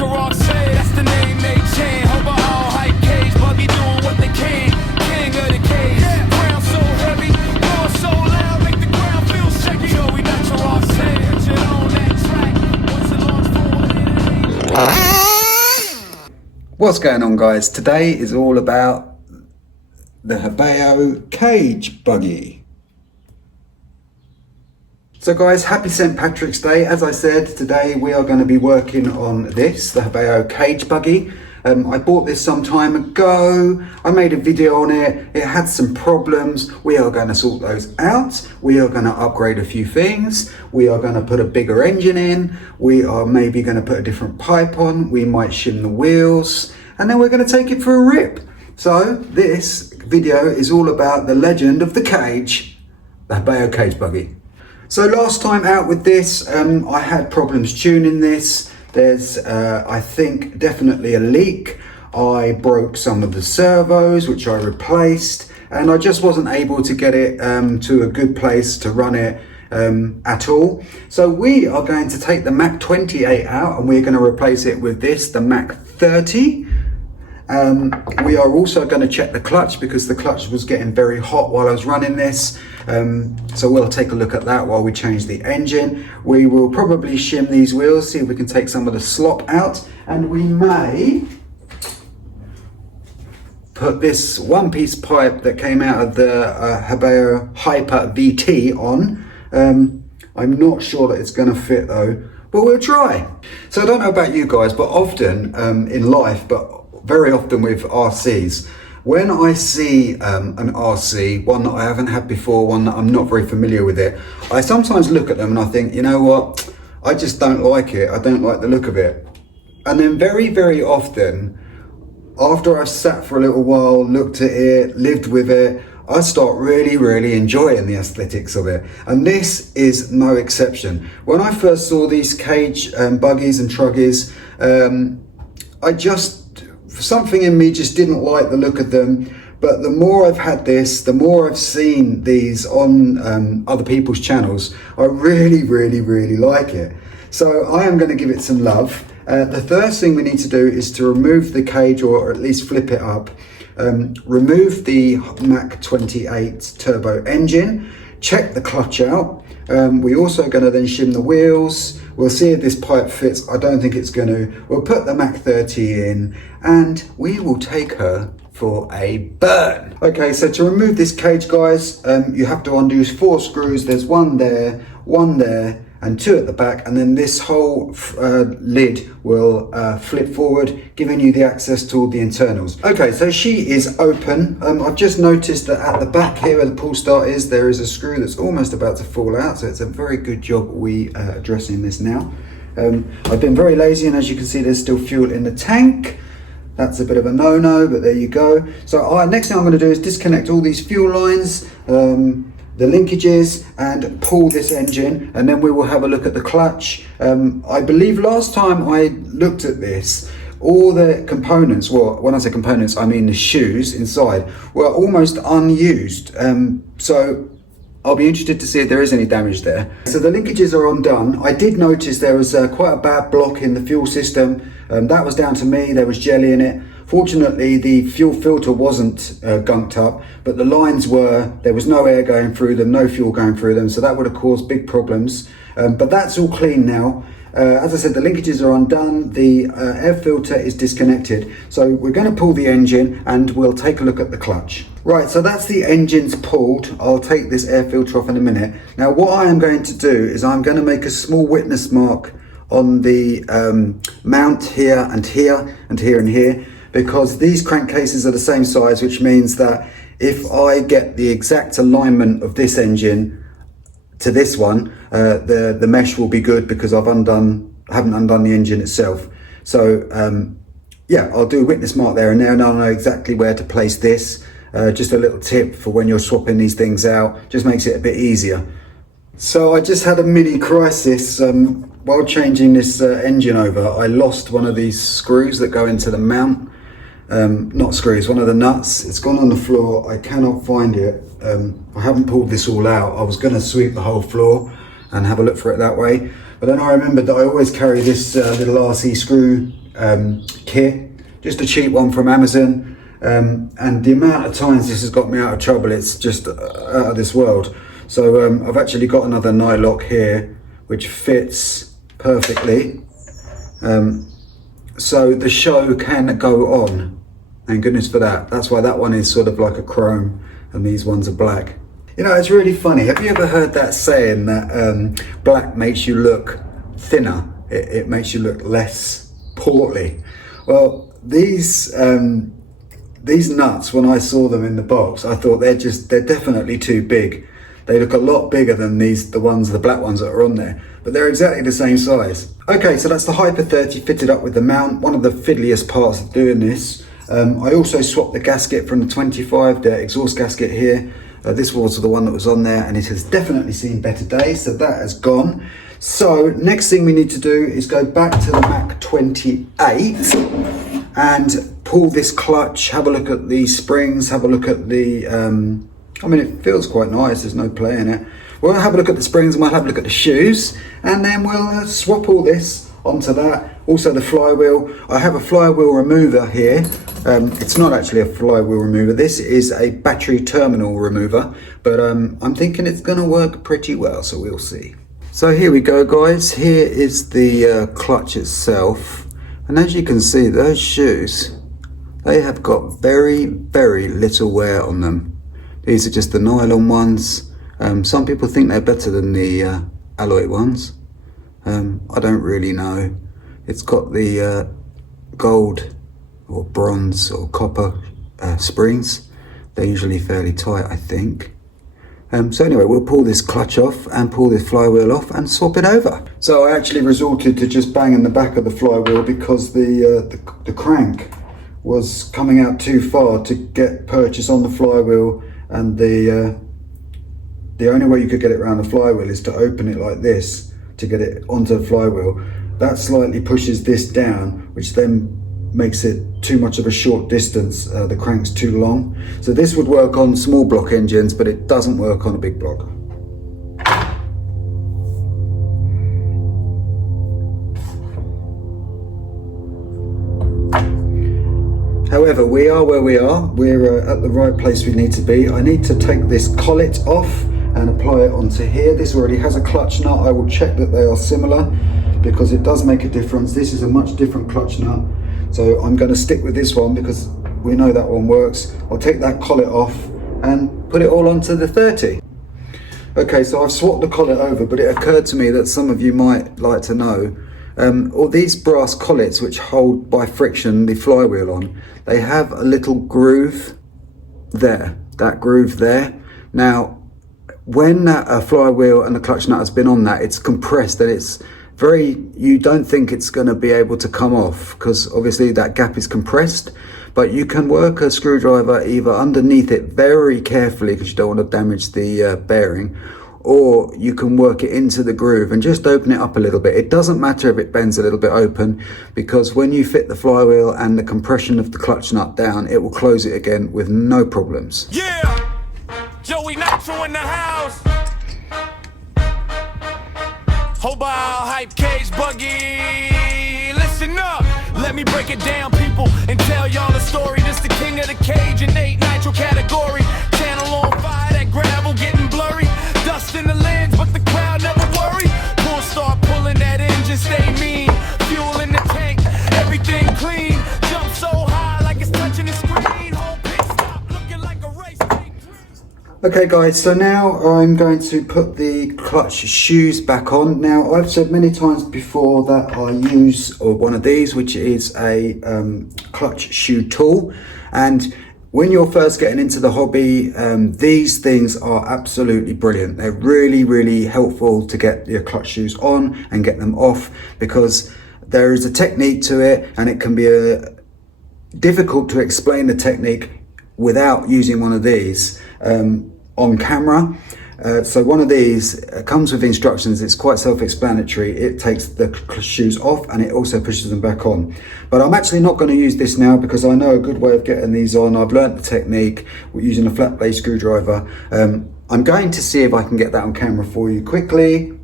Nitro say that's the name they change. Hobao, hype cage, Buggy doing what they can. King of the cage, ground so heavy, roar so loud, make the ground feel shaky. Yo, we Nitro say, get on that track. Once it launched forward. What's going on, guys? Today is all about the Hobao cage buggy. So guys, happy St. Patrick's Day. As I said, today we are going to be working on this, the Hobao cage buggy. I bought this some time ago. I made a video on it. It had some problems. We are going to sort those out. We are going to upgrade a few things. We are going to put a bigger engine in. We are maybe going to put a different pipe on. We might shim the wheels. And then we're going to take it for a rip. So this video is all about the legend of the cage, the Hobao cage buggy. So last time out with this, I had problems tuning this. There's, I think, definitely a leak. I broke some of the servos, which I replaced, and I just wasn't able to get it to a good place to run it at all. So we are going to take the Mach 28 out and we're going to replace it with this, the Mach 30. We are also going to check the clutch because the clutch was getting very hot while I was running this. So we'll take a look at that while we change the engine. We will probably shim these wheels, see if we can take some of the slop out, and we may put this one-piece pipe that came out of the Hobao Hyper VT on. I'm not sure that it's going to fit though, but we'll try. So I don't know about you guys, but often in life, but very often with RCs, when I see an RC, one that I haven't had before, one that I'm not very familiar with it, I sometimes look at them and I think, you know what, I just don't like it. I don't like the look of it. And then very, very often, after I've sat for a little while, looked at it, lived with it, I start really, really enjoying the aesthetics of it. And this is no exception. When I first saw these cage buggies and truggies, something in me just didn't like the look of them. But the more I've had this, the more I've seen these on other people's channels, I really, really, really like it. So I am going to give it some love. The first thing we need to do is to remove the cage, or at least flip it up. Remove the Mach 28 turbo engine, check the clutch out. We're also going to then shim the wheels. We'll see if this pipe fits. I don't think it's going to. We'll put the Mach 30 in and we will take her for a burn. Okay, so to remove this cage, guys, you have to undo 4 screws. There's one there, and 2 at the back, and then this whole lid will flip forward, giving you the access to all the internals. Okay, so she is open. I've just noticed that at the back here where the pull start is, there is a screw that's almost about to fall out, so it's a very good job we addressing this now. I've been very lazy, and as you can see, there's still fuel in the tank. That's a bit of a no-no, but there you go. So next thing I'm going to do is disconnect all these fuel lines, the linkages, and pull this engine, and then we will have a look at the clutch. I believe last time I looked at this, all the components, well, when I say components, I mean the shoes inside, were almost unused. So I'll be interested to see if there is any damage there. So the linkages are undone. I did notice there was quite a bad block in the fuel system. That was down to me. There was jelly in it. Fortunately, the fuel filter wasn't gunked up, but the lines were. There was no air going through them, no fuel going through them, so that would have caused big problems. But that's all clean now. As I said, the linkages are undone, the air filter is disconnected. So we're going to pull the engine and we'll take a look at the clutch. Right, so that's the engine's pulled. I'll take this air filter off in a minute. Now what I am going to do is I'm going to make a small witness mark on the mount here and here and here and here, because these crankcases are the same size, which means that if I get the exact alignment of this engine to this one, the mesh will be good because I haven't undone the engine itself. So yeah, I'll do a witness mark there, and now I know exactly where to place this. Just a little tip for when you're swapping these things out, just makes it a bit easier. So I just had a mini crisis while changing this engine over. I lost one of these screws that go into the mount. Not screws, one of the nuts. It's gone on the floor. I cannot find it. I haven't pulled this all out. I was going to sweep the whole floor and have a look for it that way, but then I remembered that I always carry this little RC screw kit, just a cheap one from Amazon. And the amount of times this has got me out of trouble, it's just out of this world. So I've actually got another nylock here which fits perfectly, so the show can go on. Thank goodness for that. That's why that one is sort of like a chrome and these ones are black. You know, it's really funny. Have you ever heard that saying that black makes you look thinner? It makes you look less portly. Well, these nuts, when I saw them in the box, I thought they're definitely too big. They look a lot bigger than the black ones that are on there, but they're exactly the same size. Okay, so that's the Hyper 30 fitted up with the mount. One of the fiddliest parts of doing this. I also swapped the gasket from the 25, the exhaust gasket here. This was the one that was on there, and it has definitely seen better days, so that has gone. So next thing we need to do is go back to the Mac 28 and pull this clutch, have a look at the springs, have a look at the, I mean, it feels quite nice, there's no play in it. We'll have a look at the springs and we'll have a look at the shoes, and then we'll swap all this onto that. Also the flywheel. I have a flywheel remover here. It's not actually a flywheel remover. This is a battery terminal remover, but I'm thinking it's gonna work pretty well, so we'll see. So here we go, guys. Here is the clutch itself. And as you can see, those shoes, they have got very, very little wear on them. These are just the nylon ones. Some people think they're better than the alloy ones. I don't really know. It's got the gold or bronze or copper springs. They're usually fairly tight, I think. So anyway, we'll pull this clutch off and pull this flywheel off and swap it over. So I actually resorted to just banging the back of the flywheel because the crank was coming out too far to get purchase on the flywheel, and the only way you could get it around the flywheel is to open it like this to get it onto the flywheel. That slightly pushes this down, which then makes it too much of a short distance. The crank's too long. So this would work on small block engines, but it doesn't work on a big block. However, we are where we are. We're at the right place we need to be. I need to take this collet off and apply it onto here. This already has a clutch nut. I will check that they are similar because it does make a difference. This is a much different clutch nut. So I'm going to stick with this one because we know that one works. I'll take that collet off and put it all onto the 30. Okay, so I've swapped the collet over, but it occurred to me that some of you might like to know, all these brass collets which hold by friction the flywheel on, they have a little groove there, that groove there. Now, when that flywheel and the clutch nut has been on that, it's compressed and it's you don't think it's going to be able to come off because obviously that gap is compressed, but you can work a screwdriver either underneath it very carefully because you don't want to damage the bearing, or you can work it into the groove and just open it up a little bit. It doesn't matter if it bends a little bit open, because when you fit the flywheel and the compression of the clutch nut down, it will close it again with no problems. Yeah, Joey Nitro in the house. Hobao, hype cage, Buggy. Listen up, let me break it down, people, and tell y'all a story. This the king of the cage in 8 Nitro category. Channel on fire, that gravel getting blurry. Dust in the lens, but the crowd never worry. Pull start pulling that engine, stay mean. Fuel in the tank, everything clean. Jump so high like it's touching the screen. Whole pit stop looking like a race. Okay guys, so now I'm going to put the clutch shoes back on. Now I've said many times before that I use one of these, which is a clutch shoe tool, and when you're first getting into the hobby, these things are absolutely brilliant. They're really, really helpful to get your clutch shoes on and get them off, because there is a technique to it, and it can be difficult to explain the technique without using one of these on camera. So one of these comes with instructions. It's quite self-explanatory. It takes the shoes off and it also pushes them back on. But I'm actually not going to use this now because I know a good way of getting these on. I've learnt the technique using a flat blade screwdriver. I'm going to see if I can get that on camera for you quickly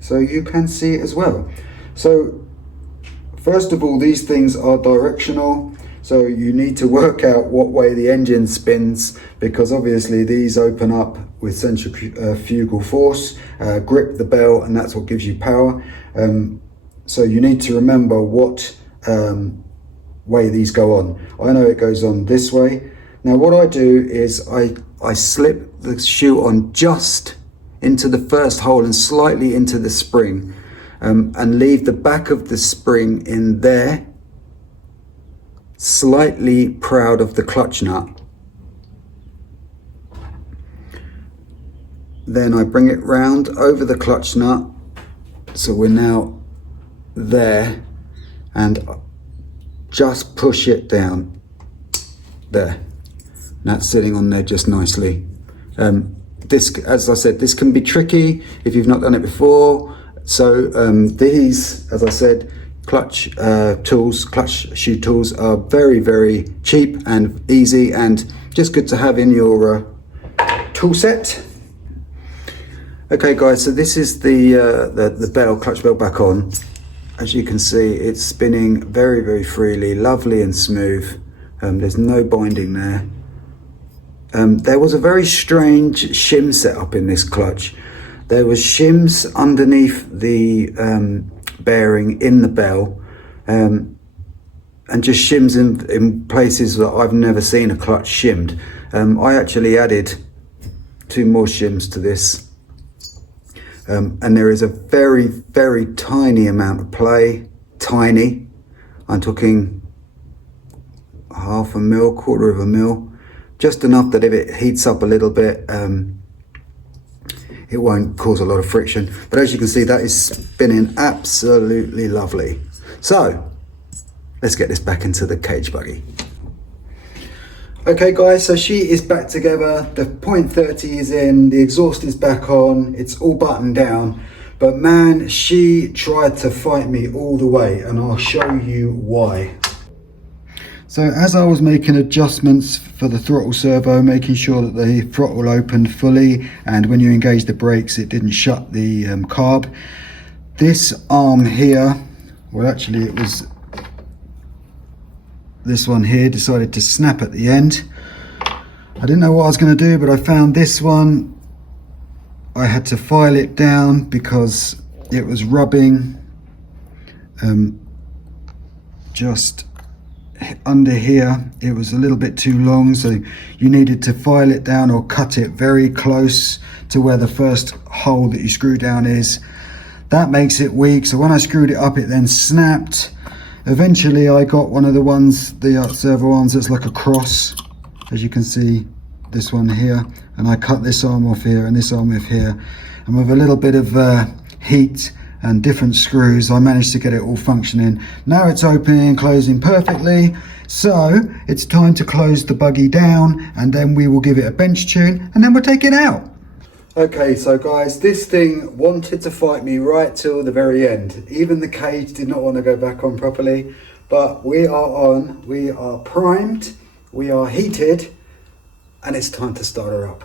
so you can see it as well. So First of all, these things are directional, so you need to work out what way the engine spins, because obviously these open up with centrifugal force, grip the bell, and that's what gives you power. So you need to remember what way these go on. I know it goes on this way. Now what I do is I slip the shoe on just into the first hole and slightly into the spring, and leave the back of the spring in there, slightly proud of the clutch nut. Then I bring it round over the clutch nut, so we're now there, and just push it down there. And that's sitting on there just nicely. This, as I said, this can be tricky if you've not done it before. So these, as I said, clutch shoe tools are very, very cheap and easy, and just good to have in your tool set. Okay guys, so this is the bell, clutch bell back on. As you can see, it's spinning very, very freely, lovely and smooth. There's no binding there. There was a very strange shim setup in this clutch. There was shims underneath the bearing in the bell, and just shims in places that I've never seen a clutch shimmed. I actually added 2 more shims to this, and there is a very, very tiny amount of play. Tiny. I'm talking 1/2 mil, 1/4 mil, just enough that if it heats up a little bit, it won't cause a lot of friction. But as you can see, that is spinning absolutely lovely. So let's get this back into the cage buggy. Okay guys, so she is back together. The .30 is in, the exhaust is back on, it's all buttoned down. But man, she tried to fight me all the way, and I'll show you why. So as I was making adjustments for the throttle servo, making sure that the throttle opened fully, and when you engage the brakes it didn't shut the carb, this arm here, well actually it was this one here, decided to snap at the end. I didn't know what I was going to do, but I found this one. I had to file it down because it was rubbing just under here. It was a little bit too long, so you needed to file it down or cut it very close to where the first hole that you screw down is. That makes it weak, so when I screwed it up it then snapped. Eventually I got one of the ones, the servo arms that's like a cross, as you can see, this one here, and I cut this arm off here and this arm off here, and with a little bit of heat and different screws I managed to get it all functioning. Now it's opening and closing perfectly, so it's time to close the buggy down, and then we will give it a bench tune and then we'll take it out. Okay, so guys, this thing wanted to fight me right till the very end. Even the cage did not want to go back on properly, but we are on, we are primed, we are heated, and it's time to start her up.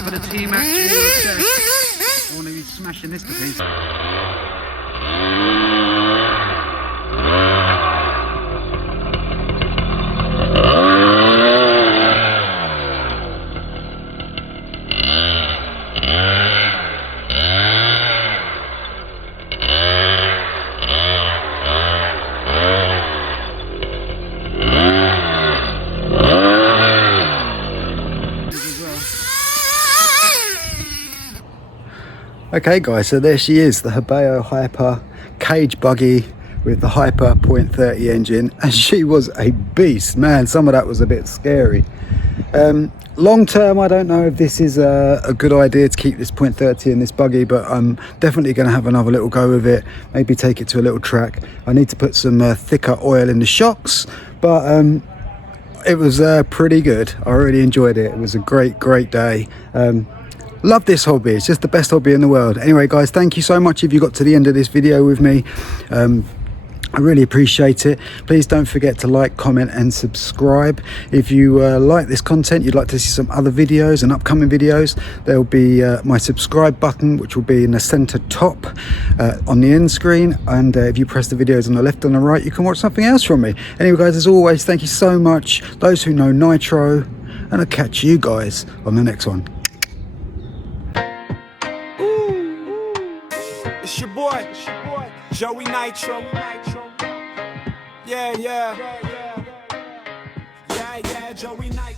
up for the team actually. I want to be smashing this to pieces. Okay guys, so there she is, the Hobao Hyper cage buggy with the Hyper .30 engine, and she was a beast, man. Some of that was a bit scary. Long term, I don't know if this is a good idea to keep this .30 in this buggy, but I'm definitely going to have another little go with it, maybe take it to a little track. I need to put some thicker oil in the shocks, but it was pretty good. I really enjoyed it. It was a great day. Love this hobby. It's just the best hobby in the world. Anyway guys, thank you so much if you got to the end of this video with me. I really appreciate it. Please don't forget to like, comment and subscribe. If you like this content, you'd like to see some other videos and upcoming videos, there'll be my subscribe button, which will be in the center top on the end screen, and if you press the videos on the left and the right, you can watch something else from me. Anyway guys, as always, thank you so much, those who know Nitro, and I'll catch you guys on the next one. It's your boy, Joey Nitro. Yeah, Joey Nitro.